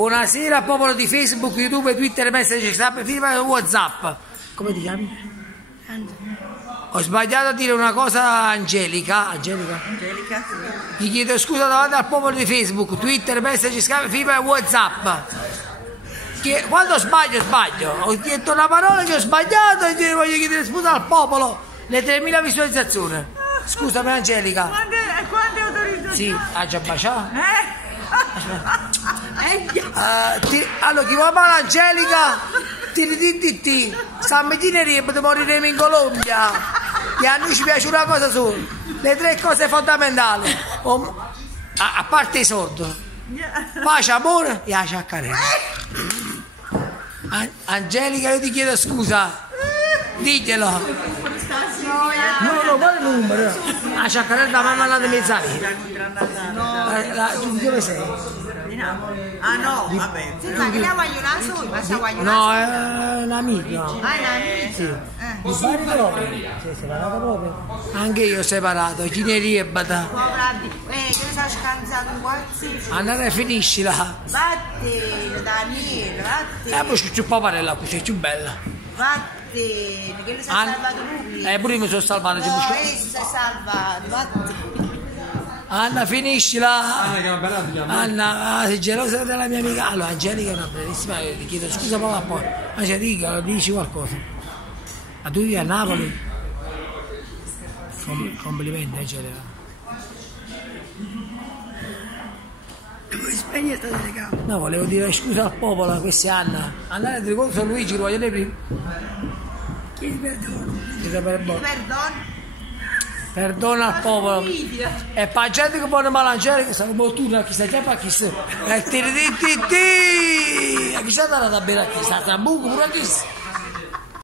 Buonasera popolo di Facebook, YouTube, Twitter, Messenger, Snap, firma e WhatsApp. Come ti chiami? Ho sbagliato a dire una cosa a Angelica. Angelica? Gli chiedo scusa davanti al popolo di Facebook, Twitter, Messenger, Snap, firma e WhatsApp. Quando sbaglio. Ho detto una parola che ho sbagliato e gli voglio chiedere scusa al popolo. Le 3000 visualizzazioni. Scusami Angelica. Quante autorizzazioni? Sì, ha già baciato? Allora chi va male Angelica? Ti sta mettineria per moriremo in Colombia. E a noi ci piace una cosa sola. Le 3 cose fondamentali. A parte i soldi. Pace, amore e la ciaccarella. Angelica, io ti chiedo scusa. Diglielo. No, qual è il numero? La ciaccarella mamma l'ha mezza vita. Dove sei? Ah no, vabbè. Ma che la voglio là solo? Ma sta voglio là? No, è un'amica. Ah, è un'amica? Sì. Mi pare proprio? Sei separata proprio? Anche io ho separato, chi ne riebata? Povera che ne sa scansato un po'? Andare finiscila. Vattene, Daniele, vattene. Poi c'è paparella qui, c'è più bella. Vattene, che ne sa salvato pure. Pure io mi sono salvato. No, si sei salvato, vattene. Anna, finiscila. Anna, sei gelosa della mia amica? Allora, Angelica è una bellissima, ti chiedo scusa papà poi. Angelica, dici qualcosa. Ma tu vivi a Napoli? Complimenti Angelica. Vuoi spegnere sta telecamera? No, volevo dire scusa al popolo, questi Anna. Andate a dire conto Luigi, lo voglio prima. Chiedi perdono. Perdono. Perdona al popolo. E per la gente che vuole mangiare, che sono molto turno, chissà che fa chissà. E chissà che era da bere a chissà, tra buco pure a chissà.